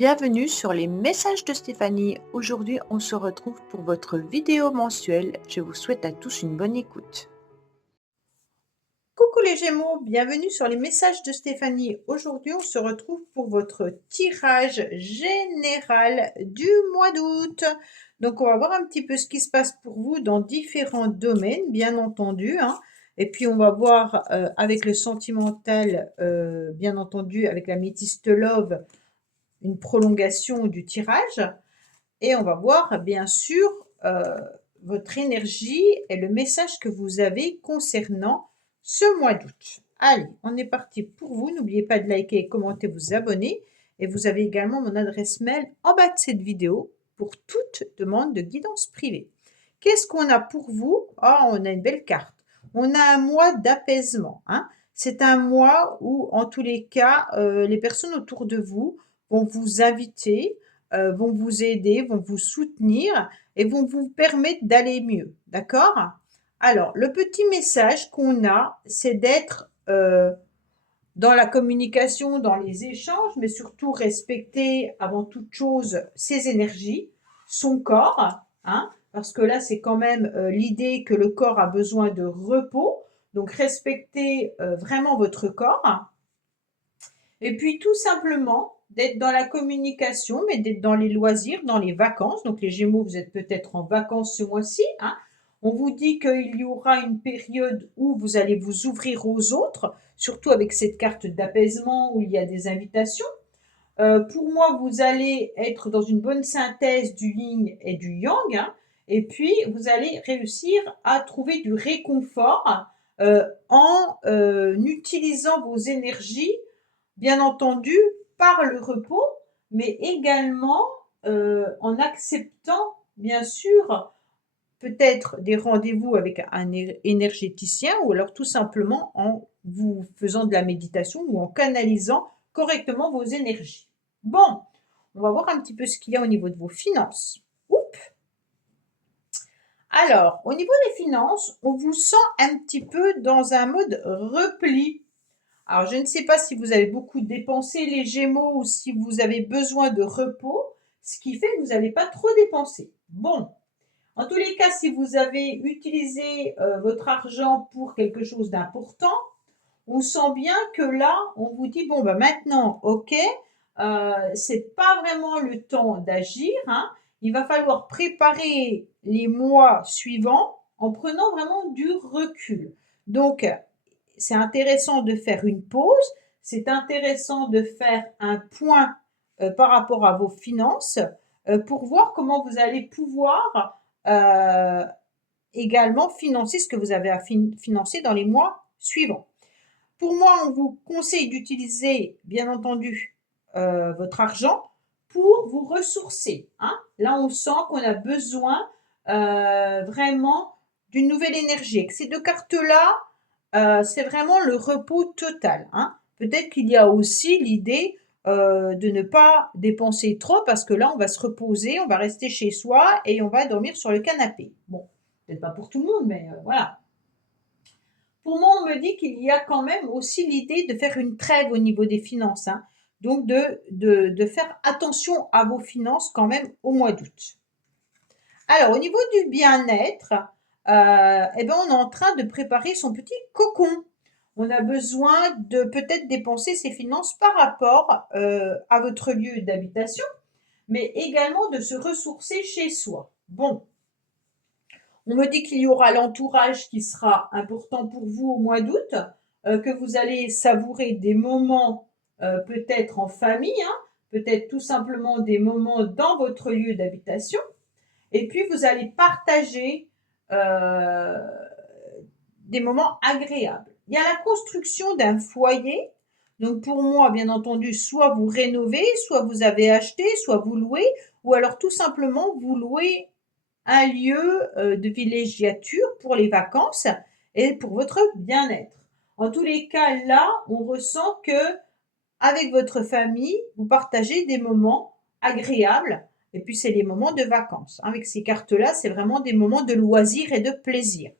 Bienvenue sur les messages de Stéphanie. Aujourd'hui, on se retrouve pour votre vidéo mensuelle. Je vous souhaite à tous une bonne écoute. Coucou les Gémeaux, bienvenue sur les messages de Stéphanie. Aujourd'hui, on se retrouve pour votre tirage général du mois d'août. Donc, on va voir un petit peu ce qui se passe pour vous dans différents domaines, bien entendu, hein. Et puis, on va voir avec le sentimental, bien entendu, avec la métiste love, une prolongation du tirage. Et on va voir, bien sûr, votre énergie et le message que vous avez concernant ce mois d'août. Allez, on est parti pour vous. N'oubliez pas de liker, commenter, vous abonner. Et vous avez également mon adresse mail en bas de cette vidéo pour toute demande de guidance privée. Qu'est-ce qu'on a pour vous? Ah, on a une belle carte. On a un mois d'apaisement, hein. C'est un mois où, en tous les cas, les personnes autour de vous vont vous inviter, vont vous aider, vont vous soutenir et vont vous permettre d'aller mieux. D'accord? Alors, le petit message qu'on a, c'est d'être dans la communication, dans les échanges, mais surtout respecter avant toute chose ses énergies, son corps, hein, parce que là, c'est quand même l'idée que le corps a besoin de repos. Donc, respectez vraiment votre corps. Et puis, tout simplement, d'être dans la communication, mais d'être dans les loisirs, dans les vacances. Donc, les Gémeaux, vous êtes peut-être en vacances ce mois-ci, hein. On vous dit qu'il y aura une période où vous allez vous ouvrir aux autres, surtout avec cette carte d'apaisement où il y a des invitations. Pour moi, vous allez être dans une bonne synthèse du yin et du yang, hein, et puis vous allez réussir à trouver du réconfort en utilisant vos énergies, bien entendu, par le repos, mais également en acceptant, bien sûr, peut-être des rendez-vous avec un énergéticien ou alors tout simplement en vous faisant de la méditation ou en canalisant correctement vos énergies. Bon, on va voir un petit peu ce qu'il y a au niveau de vos finances. Oups. Alors, au niveau des finances, on vous sent un petit peu dans un mode repli. Alors, je ne sais pas si vous avez beaucoup dépensé les Gémeaux ou si vous avez besoin de repos, ce qui fait que vous n'allez pas trop dépenser. Bon, en tous les cas, si vous avez utilisé votre argent pour quelque chose d'important, on sent bien que là, on vous dit, bon, bah maintenant, ok, c'est pas vraiment le temps d'agir, hein. Il va falloir préparer les mois suivants en prenant vraiment du recul. Donc, c'est intéressant de faire une pause, c'est intéressant de faire un point par rapport à vos finances pour voir comment vous allez pouvoir également financer ce que vous avez à financer dans les mois suivants. Pour moi, on vous conseille d'utiliser, bien entendu, votre argent pour vous ressourcer, hein. Là, on sent qu'on a besoin vraiment d'une nouvelle énergie. Avec ces deux cartes-là, c'est vraiment le repos total, hein. Peut-être qu'il y a aussi l'idée de ne pas dépenser trop parce que là, on va se reposer, on va rester chez soi et on va dormir sur le canapé. Bon, peut-être pas pour tout le monde, mais voilà. Pour moi, on me dit qu'il y a quand même aussi l'idée de faire une trêve au niveau des finances, hein. Donc, de faire attention à vos finances quand même au mois d'août. Alors, au niveau du bien-être, eh ben, on est en train de préparer son petit cocon. On a besoin de peut-être dépenser ses finances par rapport à votre lieu d'habitation, mais également de se ressourcer chez soi. Bon, on me dit qu'il y aura l'entourage qui sera important pour vous au mois d'août, que vous allez savourer des moments peut-être en famille, hein, peut-être tout simplement des moments dans votre lieu d'habitation. Et puis, vous allez partager des moments agréables. Il y a la construction d'un foyer. Donc, pour moi, bien entendu, soit vous rénovez, soit vous avez acheté, soit vous louez, ou alors tout simplement vous louez un lieu de villégiature pour les vacances et pour votre bien-être. En tous les cas, là, on ressent que avec votre famille, vous partagez des moments agréables et puis c'est les moments de vacances. Avec ces cartes-là, c'est vraiment des moments de loisirs et de plaisir.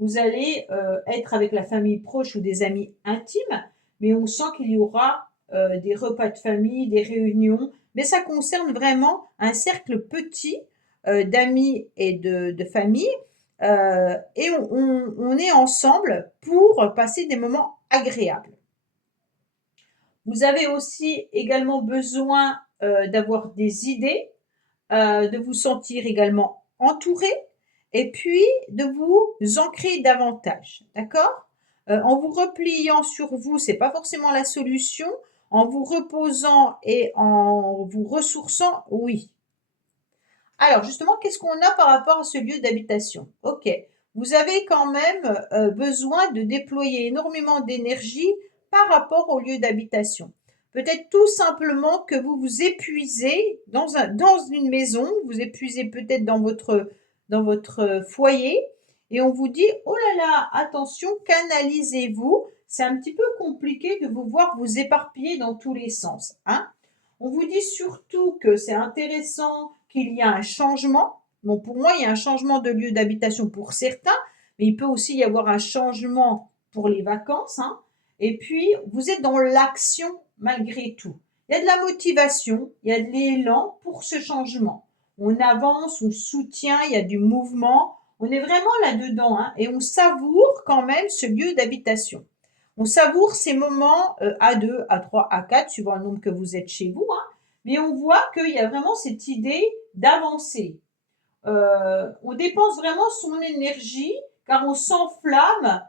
Vous allez être avec la famille proche ou des amis intimes, mais on sent qu'il y aura des repas de famille, des réunions, mais ça concerne vraiment un cercle petit d'amis et de famille. Et on est ensemble pour passer des moments agréables. Vous avez aussi également besoin d'avoir des idées, de vous sentir également entouré et puis de vous ancrer davantage, d'accord? En vous repliant sur vous, c'est pas forcément la solution. En vous reposant et en vous ressourçant, oui. Alors justement, qu'est-ce qu'on a par rapport à ce lieu d'habitation? OK, vous avez quand même, besoin de déployer énormément d'énergie par rapport au lieu d'habitation. Peut-être tout simplement que vous vous épuisez dans une maison, vous épuisez peut-être dans votre foyer et on vous dit: «Oh là là, attention, canalisez-vous». C'est un petit peu compliqué de vous voir vous éparpiller dans tous les sens, hein? On vous dit surtout que c'est intéressant qu'il y a un changement. Bon, pour moi, il y a un changement de lieu d'habitation pour certains, mais il peut aussi y avoir un changement pour les vacances, hein. Et puis, vous êtes dans l'action malgré tout. Il y a de la motivation, il y a de l'élan pour ce changement. On avance, on soutient, il y a du mouvement. On est vraiment là-dedans, hein, et on savoure quand même ce lieu d'habitation. On savoure ces moments à 2, à 3, à 4, suivant le nombre que vous êtes chez vous, hein, mais on voit qu'il y a vraiment cette idée d'avancer. On dépense vraiment son énergie car on s'enflamme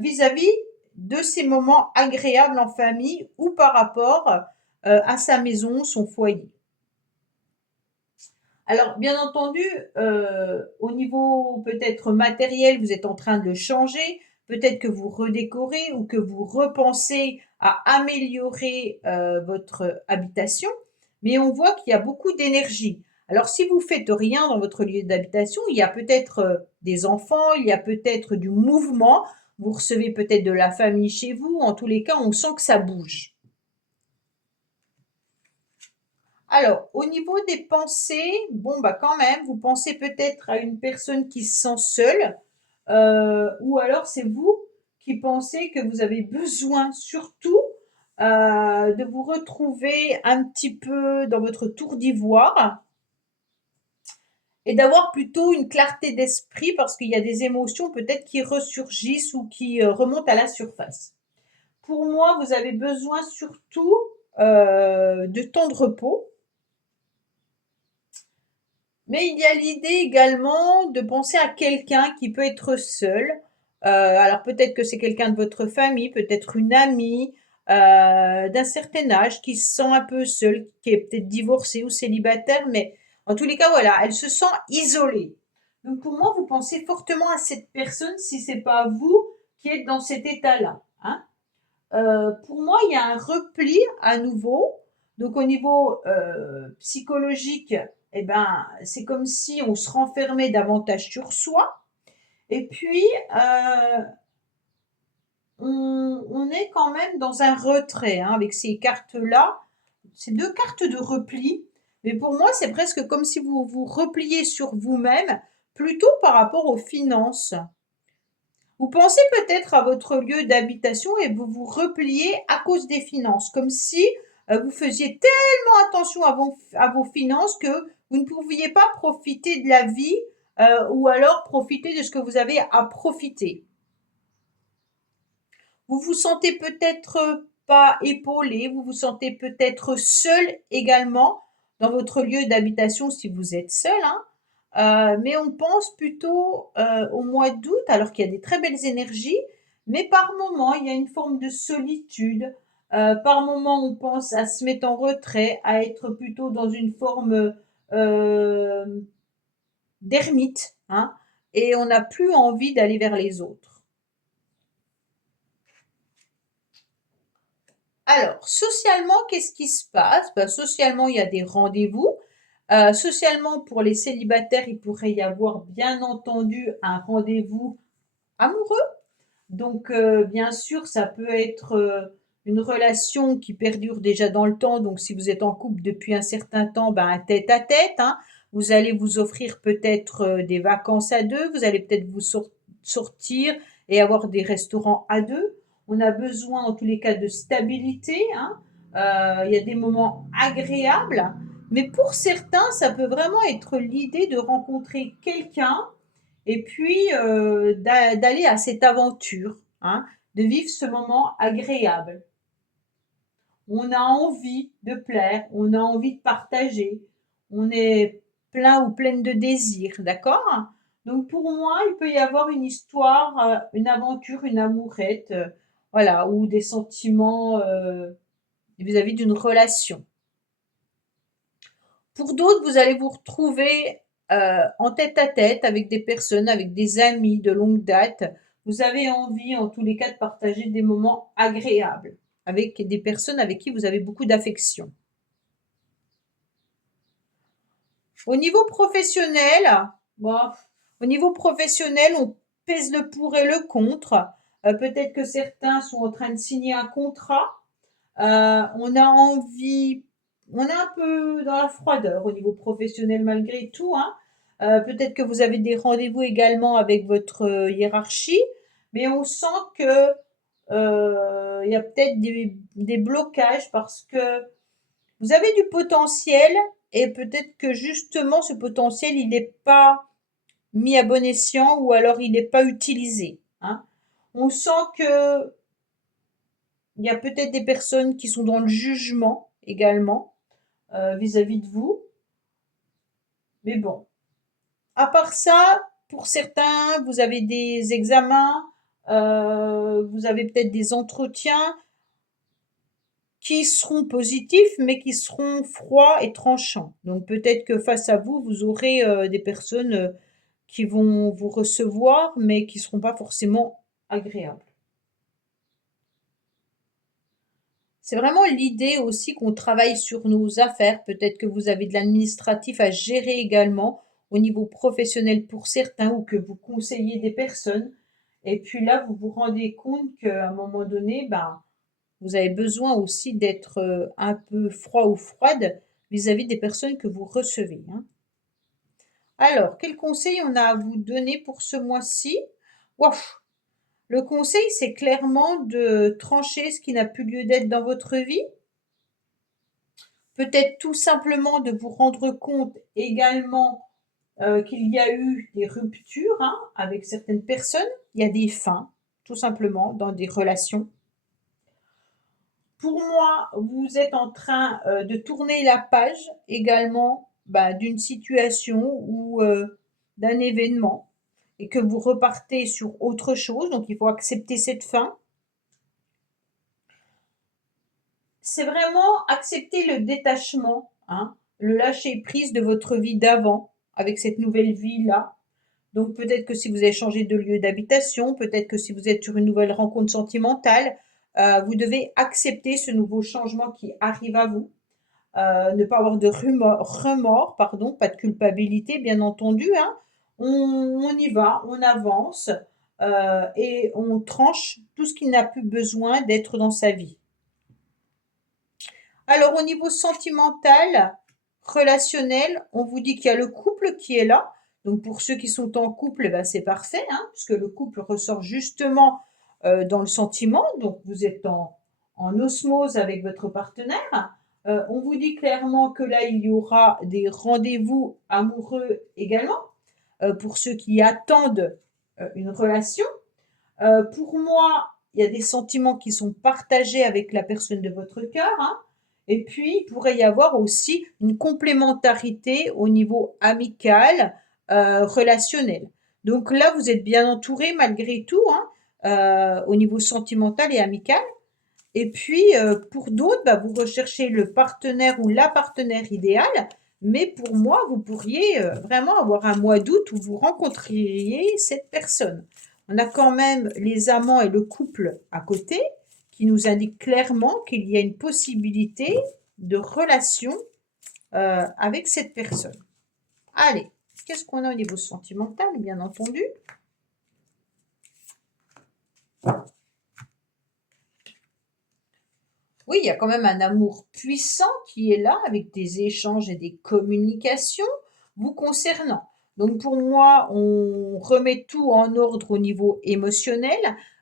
vis-à-vis de ces moments agréables en famille ou par rapport à sa maison, son foyer. Alors, bien entendu, au niveau peut-être matériel, vous êtes en train de le changer. Peut-être que vous redécorez ou que vous repensez à améliorer votre habitation, mais on voit qu'il y a beaucoup d'énergie. Alors, si vous faites rien dans votre lieu d'habitation, il y a peut-être des enfants, il y a peut-être du mouvement. Vous recevez peut-être de la famille chez vous. En tous les cas, on sent que ça bouge. Alors, au niveau des pensées, bon, bah quand même, vous pensez peut-être à une personne qui se sent seule, ou alors c'est vous qui pensez que vous avez besoin surtout de vous retrouver un petit peu dans votre tour d'ivoire et d'avoir plutôt une clarté d'esprit parce qu'il y a des émotions peut-être qui ressurgissent ou qui remontent à la surface. Pour moi, vous avez besoin surtout de temps de repos. Mais il y a l'idée également de penser à quelqu'un qui peut être seul. Alors peut-être que c'est quelqu'un de votre famille, peut-être une amie d'un certain âge qui se sent un peu seule, qui est peut-être divorcée ou célibataire, mais en tous les cas, voilà, elle se sent isolée. Donc pour moi, vous pensez fortement à cette personne si c'est pas vous qui êtes dans cet état-là, hein. Pour moi, il y a un repli à nouveau. Donc au niveau psychologique, eh ben, c'est comme si on se renfermait davantage sur soi. Et puis, on est quand même dans un retrait hein, avec ces cartes-là. Ces deux cartes de repli. Mais pour moi, c'est presque comme si vous vous repliez sur vous-même, plutôt par rapport aux finances. Vous pensez peut-être à votre lieu d'habitation et vous vous repliez à cause des finances, comme si vous faisiez tellement attention à vos finances que vous ne pouviez pas profiter de la vie ou alors profiter de ce que vous avez à profiter. Vous vous sentez peut-être pas épaulé, vous vous sentez peut-être seul également dans votre lieu d'habitation si vous êtes seul, hein. Mais on pense plutôt au mois d'août, alors qu'il y a des très belles énergies, mais par moment, il y a une forme de solitude. Par moment, on pense à se mettre en retrait, à être plutôt dans une forme d'ermite, hein, et on n'a plus envie d'aller vers les autres. Alors, socialement, qu'est-ce qui se passe? Ben, socialement, il y a des rendez-vous. Socialement, pour les célibataires, il pourrait y avoir bien entendu un rendez-vous amoureux. Donc, bien sûr, ça peut être une relation qui perdure déjà dans le temps. Donc, si vous êtes en couple depuis un certain temps, ben, un tête-à-tête, hein. Vous allez vous offrir peut-être des vacances à deux. Vous allez peut-être vous sortir et avoir des restaurants à deux. On a besoin, en tous les cas, de stabilité, hein. il y a des moments agréables, mais pour certains, ça peut vraiment être l'idée de rencontrer quelqu'un et puis d'aller à cette aventure, hein, de vivre ce moment agréable. On a envie de plaire, on a envie de partager, on est plein ou pleine de désirs, d'accord? Donc pour moi, il peut y avoir une histoire, une aventure, une amourette, voilà, ou des sentiments vis-à-vis d'une relation. Pour d'autres, vous allez vous retrouver en tête à tête avec des personnes, avec des amis de longue date. Vous avez envie, en tous les cas, de partager des moments agréables avec des personnes avec qui vous avez beaucoup d'affection. Au niveau professionnel, bon, au niveau professionnel, on pèse le pour et le contre. Peut-être que certains sont en train de signer un contrat. On a envie, on est un peu dans la froideur au niveau professionnel malgré tout, hein. Peut-être que vous avez des rendez-vous également avec votre hiérarchie, mais on sent que il y a peut-être des blocages parce que vous avez du potentiel et peut-être que justement ce potentiel, il n'est pas mis à bon escient ou alors il n'est pas utilisé, hein. On sent que il y a peut-être des personnes qui sont dans le jugement également vis-à-vis de vous. Mais bon, à part ça, pour certains, vous avez des examens, vous avez peut-être des entretiens qui seront positifs, mais qui seront froids et tranchants. Donc peut-être que face à vous, vous aurez des personnes qui vont vous recevoir, mais qui ne seront pas forcément agréables. C'est vraiment l'idée aussi qu'on travaille sur nos affaires. Peut-être que vous avez de l'administratif à gérer également au niveau professionnel pour certains ou que vous conseillez des personnes. Et puis là, vous vous rendez compte qu'à un moment donné, ben, vous avez besoin aussi d'être un peu froid ou froide vis-à-vis des personnes que vous recevez, hein. Alors, quel conseil on a à vous donner pour ce mois-ci? Ouf, le conseil, c'est clairement de trancher ce qui n'a plus lieu d'être dans votre vie. Peut-être tout simplement de vous rendre compte également qu'il y a eu des ruptures, hein, avec certaines personnes. Il y a des fins, tout simplement, dans des relations. Pour moi, vous êtes en train de tourner la page également bah, d'une situation ou d'un événement et que vous repartez sur autre chose. Donc, il faut accepter cette fin. C'est vraiment accepter le détachement, hein, le lâcher prise de votre vie d'avant avec cette nouvelle vie-là. Donc peut-être que si vous avez changé de lieu d'habitation, peut-être que si vous êtes sur une nouvelle rencontre sentimentale, vous devez accepter ce nouveau changement qui arrive à vous. Ne pas avoir de remords, pardon, pas de culpabilité, bien entendu, hein. On y va, on avance et on tranche tout ce qui n'a plus besoin d'être dans sa vie. Alors au niveau sentimental, relationnel, on vous dit qu'il y a le couple qui est là. Donc pour ceux qui sont en couple, eh ben, c'est parfait, hein, puisque le couple ressort justement dans le sentiment. Donc vous êtes en osmose avec votre partenaire. On vous dit clairement que là, il y aura des rendez-vous amoureux également, pour ceux qui attendent une relation. Pour moi, il y a des sentiments qui sont partagés avec la personne de votre cœur, hein. Et puis, il pourrait y avoir aussi une complémentarité au niveau amical, relationnel. Donc là, vous êtes bien entouré malgré tout, hein, au niveau sentimental et amical. Et puis, pour d'autres, bah, vous recherchez le partenaire ou la partenaire idéale. Mais pour moi, vous pourriez vraiment avoir un mois d'août où vous rencontriez cette personne. On a quand même les amants et le couple à côté qui nous indiquent clairement qu'il y a une possibilité de relation avec cette personne. Allez, qu'est-ce qu'on a au niveau sentimental, bien entendu? Oui, il y a quand même un amour puissant qui est là avec des échanges et des communications vous concernant. Donc pour moi, on remet tout en ordre au niveau émotionnel.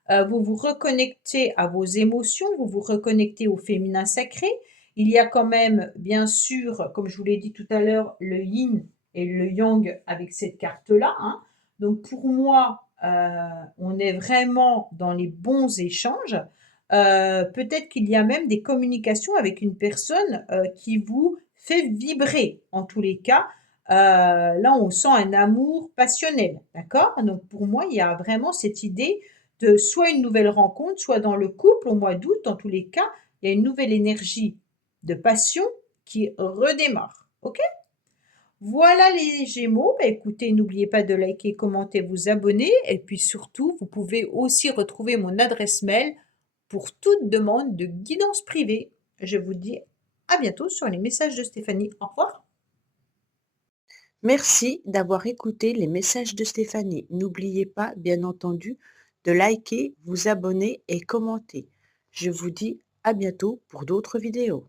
Vous vous reconnectez à vos émotions, vous vous reconnectez au féminin sacré. Il y a quand même, bien sûr, comme je vous l'ai dit tout à l'heure, le yin et le yang avec cette carte-là, hein. Donc pour moi, on est vraiment dans les bons échanges. Peut-être qu'il y a même des communications avec une personne, qui vous fait vibrer. En tous les cas, là, on sent un amour passionnel, d'accord? Donc pour moi, il y a vraiment cette idée de soit une nouvelle rencontre, soit dans le couple au mois d'août, en tous les cas, il y a une nouvelle énergie de passion qui redémarre. OK? Voilà les Gémeaux. Bah, écoutez, n'oubliez pas de liker, commenter, vous abonner. Et puis surtout, vous pouvez aussi retrouver mon adresse mail pour toute demande de guidance privée. Je vous dis à bientôt sur les messages de Stéphanie. Au revoir. Merci d'avoir écouté les messages de Stéphanie. N'oubliez pas, bien entendu, de liker, vous abonner et commenter. Je vous dis à bientôt pour d'autres vidéos.